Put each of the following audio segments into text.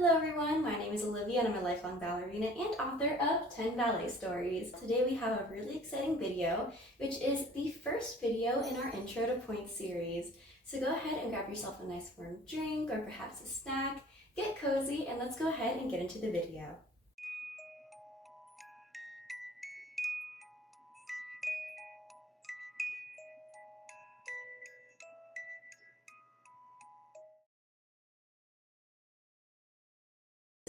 Hello everyone, my name is Olivia and I'm a lifelong ballerina and author of 10 ballet stories. Today we have a really exciting video, which is the first video in our Intro to Pointe series. So go ahead and grab yourself a nice warm drink or perhaps a snack, get cozy, and let's go ahead and get into the video.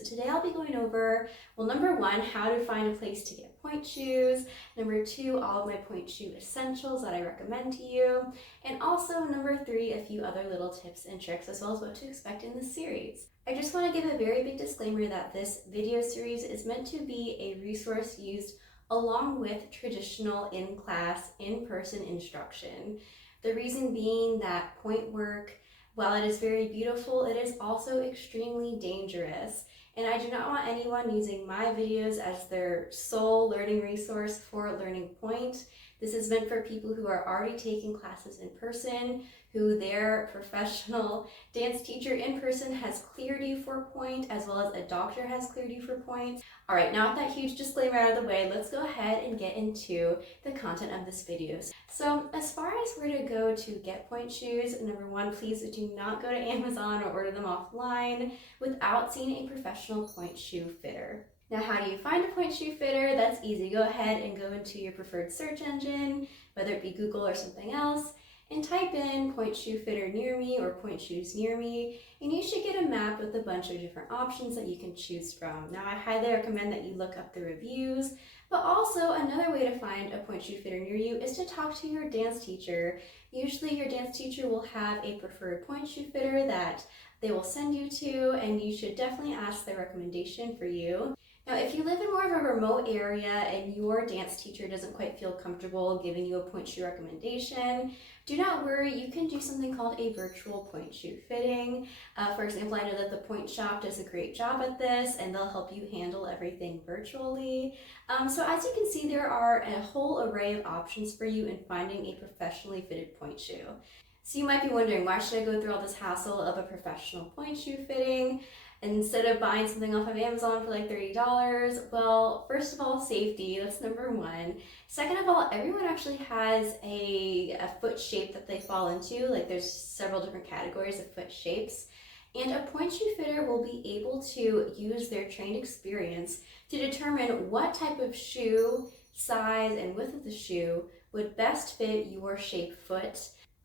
Today I'll be going over, well, number one, how to find a place to get pointe shoes, number two, all of my pointe shoe essentials that I recommend to you, and also number three, a few other little tips and tricks as well as what to expect in this series. I just want to give a very big disclaimer that this video series is meant to be a resource used along with traditional in-class, in-person instruction. The reason being that pointe work, while it is very beautiful, it is also extremely dangerous. And I do not want anyone using my videos as their sole learning resource for learning pointe. This is meant for people who are already taking classes in person, who their professional dance teacher in person has cleared you for pointe, as well as a doctor has cleared you for pointe. All right, now with that huge disclaimer out of the way, let's go ahead and get into the content of this video. So as far as where to go to get pointe shoes, number one, please do not go to Amazon or order them offline without seeing a professional pointe shoe fitter. Now, how do you find a pointe shoe fitter? That's easy. Go ahead and go into your preferred search engine, whether it be Google or something else, and type in pointe shoe fitter near me or pointe shoes near me, and you should get a map with a bunch of different options that you can choose from. Now, I highly recommend that you look up the reviews, but also another way to find a pointe shoe fitter near you is to talk to your dance teacher. Usually your dance teacher will have a preferred pointe shoe fitter that they will send you to, and you should definitely ask their recommendation for you. Now, if you live in more of a remote area and your dance teacher doesn't quite feel comfortable giving you a pointe shoe recommendation, do not worry, you can do something called a virtual pointe shoe fitting. For example, I know that the Pointe Shop does a great job at this and they'll help you handle everything virtually. So as you can see, there are a whole array of options for you in finding a professionally fitted pointe shoe. So you might be wondering, why should I go through all this hassle of a professional pointe shoe fitting instead of buying something off of Amazon for like $30? Well, first of all, safety, that's number one. Second of all, everyone actually has a foot shape that they fall into. Like there's several different categories of foot shapes. And a pointe shoe fitter will be able to use their trained experience to determine what type of shoe, size, and width of the shoe would best fit your shaped foot.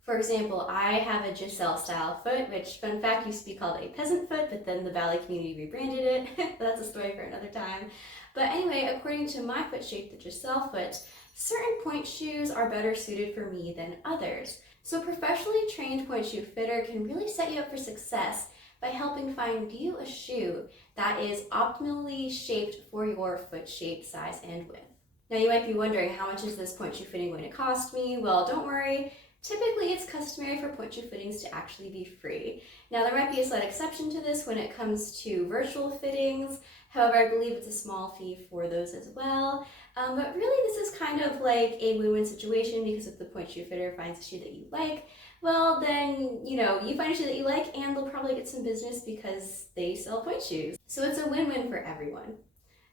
For example, I have a Giselle style foot, which, fun fact, used to be called a peasant foot, but then the ballet community rebranded it. That's a story for another time. But anyway, according to my foot shape, the Giselle foot, certain pointe shoes are better suited for me than others. So a professionally trained pointe shoe fitter can really set you up for success by helping find you a shoe that is optimally shaped for your foot shape, size, and width. Now you might be wondering, how much is this pointe shoe fitting going to cost me? Well, don't worry. Typically, it's customary for pointe shoe fittings to actually be free. Now, there might be a slight exception to this when it comes to virtual fittings. However, I believe it's a small fee for those as well. But really, this is kind of like a win-win situation, because if the pointe shoe fitter finds a shoe that you like, well, then, you find a shoe that you like and they'll probably get some business because they sell pointe shoes. So it's a win-win for everyone.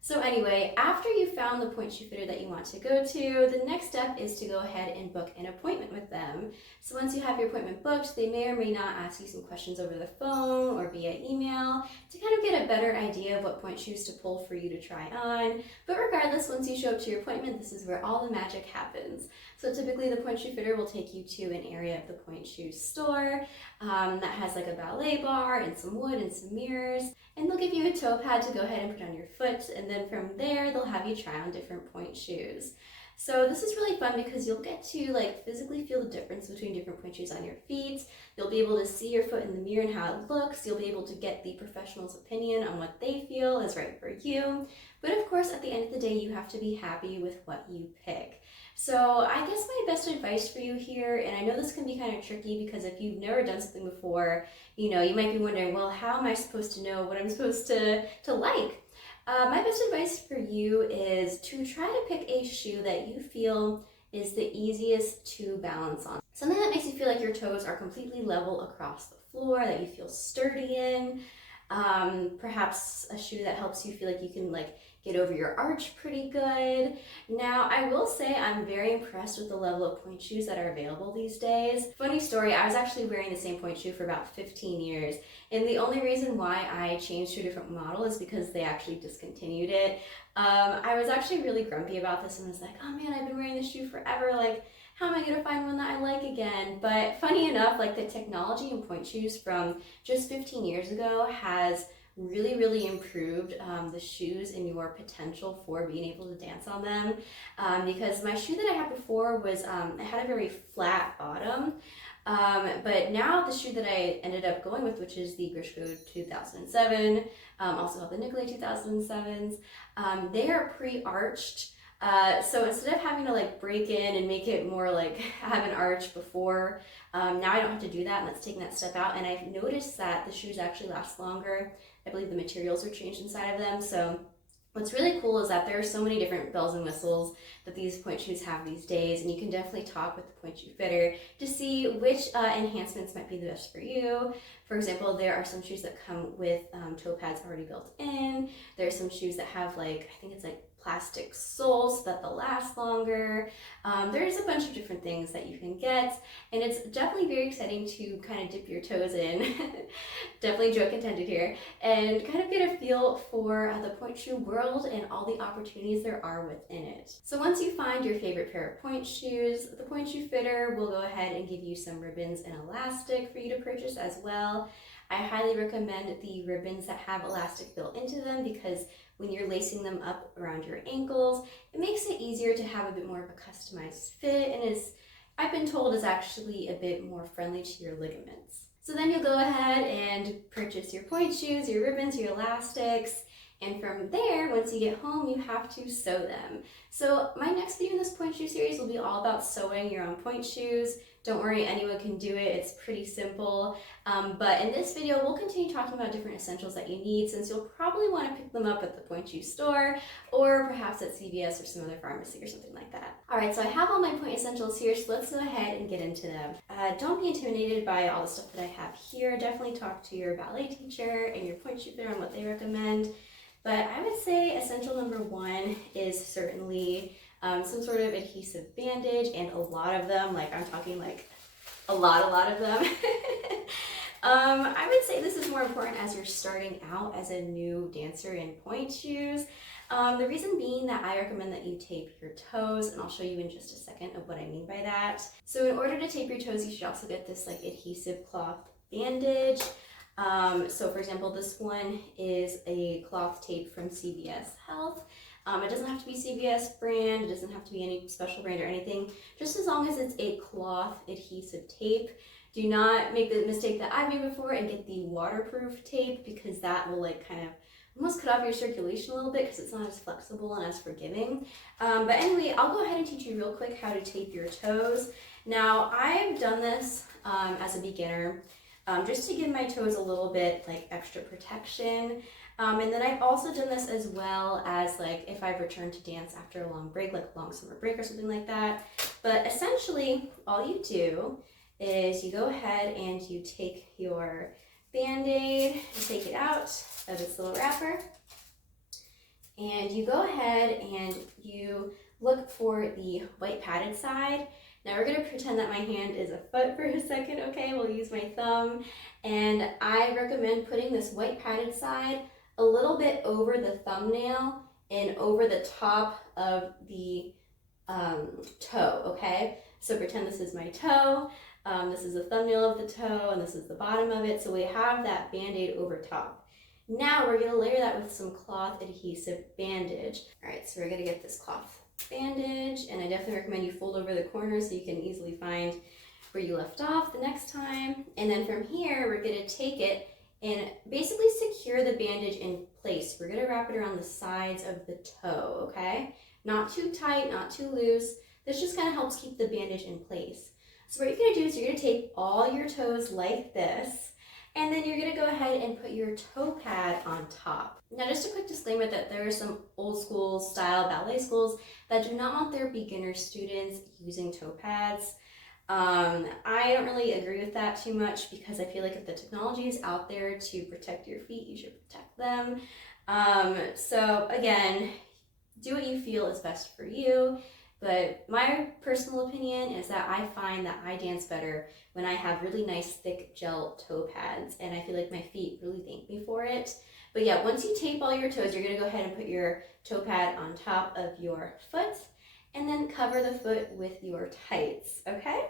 So anyway, after you've found the pointe shoe fitter that you want to go to, the next step is to go ahead and book an appointment with them. So once you have your appointment booked, they may or may not ask you some questions over the phone or via email to kind of get a better idea of what pointe shoes to pull for you to try on. But regardless, once you show up to your appointment, this is where all the magic happens. So typically the pointe shoe fitter will take you to an area of the pointe shoe store that has like a ballet bar and some wood and some mirrors. And they'll give you a toe pad to go ahead and put on your foot, and then from there they'll have you try on different pointe shoes. So this is really fun because you'll get to physically feel the difference between different pointe shoes on your feet. You'll be able to see your foot in the mirror and how it looks. You'll be able to get the professional's opinion on what they feel is right for you. But of course, at the end of the day, you have to be happy with what you pick. So I guess my best advice for you here, and I know this can be kind of tricky because if you've never done something before, you might be wondering, well, how am I supposed to know what I'm supposed to like? My best advice for you is to try to pick a shoe that you feel is the easiest to balance on. Something that makes you feel like your toes are completely level across the floor, that you feel sturdy in. perhaps a shoe that helps you feel like you can like get over your arch pretty good. Now, I will say I'm very impressed with the level of pointe shoes that are available these days. Funny story, I was actually wearing the same pointe shoe for about 15 years, and the only reason why I changed to a different model is because they actually discontinued it. I was actually really grumpy about this and was like, oh man, I've been wearing this shoe forever, like, how am I gonna find one that I like again? But funny enough, like the technology in pointe shoes from just 15 years ago has really improved the shoes and your potential for being able to dance on them, because my shoe that I had before was it had a very flat bottom, but now the shoe that I ended up going with, which is the Grishko 2007, also called the Nicolay 2007s, they are pre-arched. So instead of having to like break in and make it more like have an arch before, now I don't have to do that, and that's taking that step out. And I've noticed that the shoes actually last longer. I believe the materials are changed inside of them. So what's really cool is that there are so many different bells and whistles that these pointe shoes have these days, and you can definitely talk with the pointe shoe fitter to see which enhancements might be the best for you. For example, there are some shoes that come with toe pads already built in. There are some shoes that have like, I think it's like plastic soles so that they'll last longer. There's a bunch of different things that you can get, and it's definitely very exciting to kind of dip your toes in, definitely joke intended here, and kind of get a feel for the pointe shoe world and all the opportunities there are within it. So once you find your favorite pair of pointe shoes, the pointe shoe fitter will go ahead and give you some ribbons and elastic for you to purchase as well. I highly recommend the ribbons that have elastic built into them, because when you're lacing them up around your ankles, it makes it easier to have a bit more of a customized fit, and I've been told is actually a bit more friendly to your ligaments. So then you'll go ahead and purchase your pointe shoes, your ribbons, your elastics, and from there, once you get home, you have to sew them. So my next video in this pointe shoe series will be all about sewing your own pointe shoes. Don't worry, anyone can do it. It's pretty simple. But in this video, we'll continue talking about different essentials that you need, since you'll probably want to pick them up at the pointe shoe store, or perhaps at CVS or some other pharmacy or something like that. All right, so I have all my pointe essentials here, so let's go ahead and get into them. Don't be intimidated by all the stuff that I have here. Definitely talk to your ballet teacher and your pointe shoe fitter on what they recommend. But I would say essential number one is certainly some sort of adhesive bandage, and a lot of them, like I'm talking like a lot of them. I would say this is more important as you're starting out as a new dancer in pointe shoes. The reason being that I recommend that you tape your toes, and I'll show you in just a second of what I mean by that. So in order to tape your toes, you should also get this like adhesive cloth bandage. So for example, this one is a cloth tape from CVS Health. It doesn't have to be CVS brand, it doesn't have to be any special brand or anything, just as long as it's a cloth adhesive tape. Do not make the mistake that I made before and get the waterproof tape, because that will like kind of almost cut off your circulation a little bit, because it's not as flexible and as forgiving. But anyway, I'll go ahead and teach you real quick how to tape your toes. Now, I've done this as a beginner, just to give my toes a little bit like extra protection. And then I've also done this as well as like if I've returned to dance after a long break, like a long summer break or something like that. But essentially, all you do is you go ahead and you take your Band-Aid, you take it out of its little wrapper, and you go ahead and you look for the white padded side. Now we're gonna pretend that my hand is a foot for a second, okay? We'll use my thumb, and I recommend putting this white padded side a little bit over the thumbnail and over the top of the toe, okay? So pretend this is my toe, this is the thumbnail of the toe, and this is the bottom of it, so we have that Band-Aid over top. Now we're gonna layer that with some cloth adhesive bandage. All right, so we're gonna get this cloth bandage, and I definitely recommend you fold over the corners so you can easily find where you left off the next time. And then from here, we're gonna take it and basically secure the bandage in place. We're gonna wrap it around the sides of the toe, okay? Not too tight, not too loose. This just kind of helps keep the bandage in place. So what you're gonna do is you're gonna tape all your toes like this, and then you're gonna go ahead and put your toe pad on top. Now, just a quick disclaimer that there are some old school style ballet schools that do not want their beginner students using toe pads. I don't really agree with that too much because I feel like if the technology is out there to protect your feet, you should protect them. So again, do what you feel is best for you. But my personal opinion is that I find that I dance better when I have really nice thick gel toe pads, and I feel like my feet really thank me for it. But yeah, once you tape all your toes, you're gonna go ahead and put your toe pad on top of your foot and then cover the foot with your tights, okay?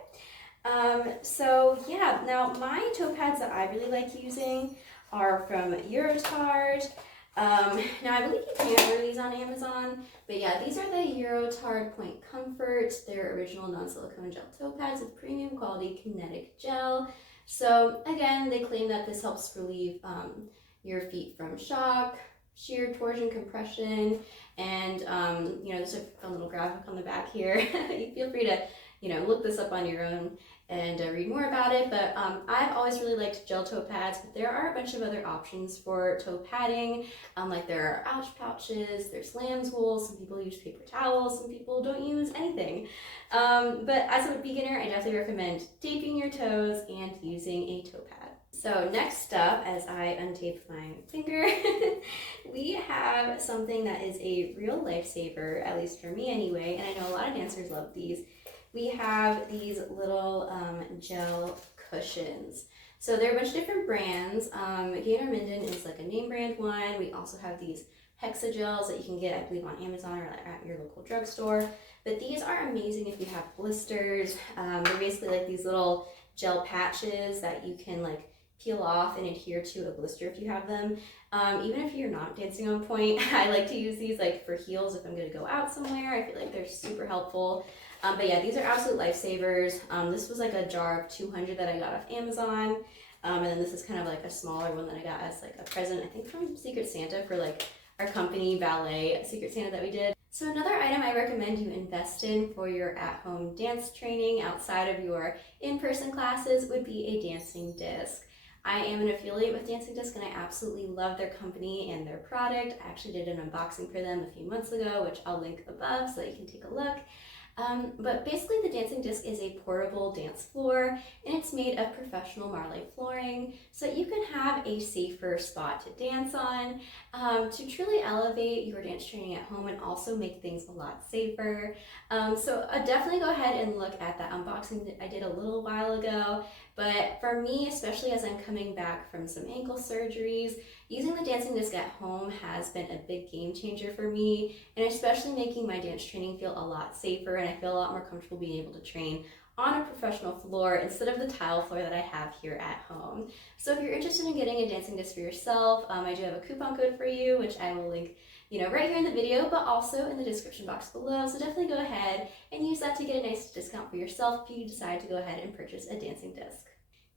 So yeah, now my toe pads that I really like using are from Eurotard. Now I believe you can order these on Amazon, but yeah, these are the Eurotard Point Comfort. They're original non-silicone gel toe pads with premium quality kinetic gel. So again, they claim that this helps relieve your feet from shock, shear, torsion, compression, and there's a fun little graphic on the back here. You feel free to look this up on your own and read more about it, but I've always really liked gel toe pads, but there are a bunch of other options for toe padding, like there are ouch pouches, there's lamb's wool, some people use paper towels, some people don't use anything. But as a beginner, I definitely recommend taping your toes and using a toe pad. So next up, as I untape my finger, we have something that is a real lifesaver, at least for me anyway, and I know a lot of dancers love these. We have these little gel cushions. So there are a bunch of different brands. Gaynor Minden is like a name brand one. We also have these hexagels that you can get, I believe, on Amazon or at your local drugstore. But these are amazing if you have blisters. They're basically like these little gel patches that you can like peel off and adhere to a blister if you have them. Even if you're not dancing on point, I like to use these like for heels if I'm gonna go out somewhere. I feel like they're super helpful. But yeah, these are absolute lifesavers. This was like a jar of 200 that I got off Amazon. And then this is kind of like a smaller one that I got as like a present, I think from Secret Santa for like our company ballet Secret Santa that we did. So another item I recommend you invest in for your at-home dance training outside of your in-person classes would be a dancing disc. I am an affiliate with Dancing Disc and I absolutely love their company and their product. I actually did an unboxing for them a few months ago, which I'll link above so that you can take a look. But basically the dancing disc is a portable dance floor and it's made of professional marley flooring so that you can have a safer spot to dance on to truly elevate your dance training at home and also make things a lot safer. So definitely go ahead and look at that unboxing that I did a little while ago. But for me, especially as I'm coming back from some ankle surgeries, using the dancing disc at home has been a big game changer for me, and especially making my dance training feel a lot safer, and I feel a lot more comfortable being able to train on a professional floor instead of the tile floor that I have here at home. So if you're interested in getting a dancing disc for yourself, I do have a coupon code for you, which I will link right here in the video, but also in the description box below. So definitely go ahead and use that to get a nice discount for yourself if you decide to go ahead and purchase a dancing disc.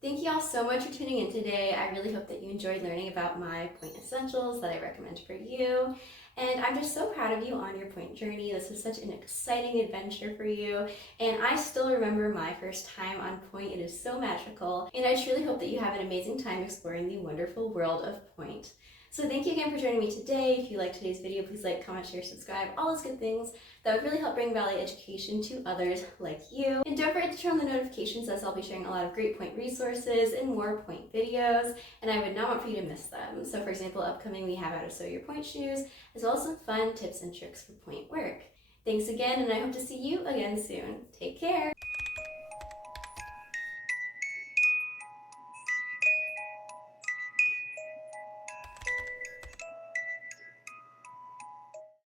Thank you all so much for tuning in today. I really hope that you enjoyed learning about my point essentials that I recommend for you. And I'm just so proud of you on your point journey. This is such an exciting adventure for you. And I still remember my first time on point. It is so magical. And I truly hope that you have an amazing time exploring the wonderful world of point. So thank you again for joining me today. If you liked today's video, please like, comment, share, subscribe, all those good things. That would really help bring ballet education to others like you. And don't forget to turn on the notifications as I'll be sharing a lot of great point resources and more point videos, and I would not want for you to miss them. So for example, upcoming we have how to sew your point shoes, as well as some fun tips and tricks for point work. Thanks again, and I hope to see you again soon. Take care.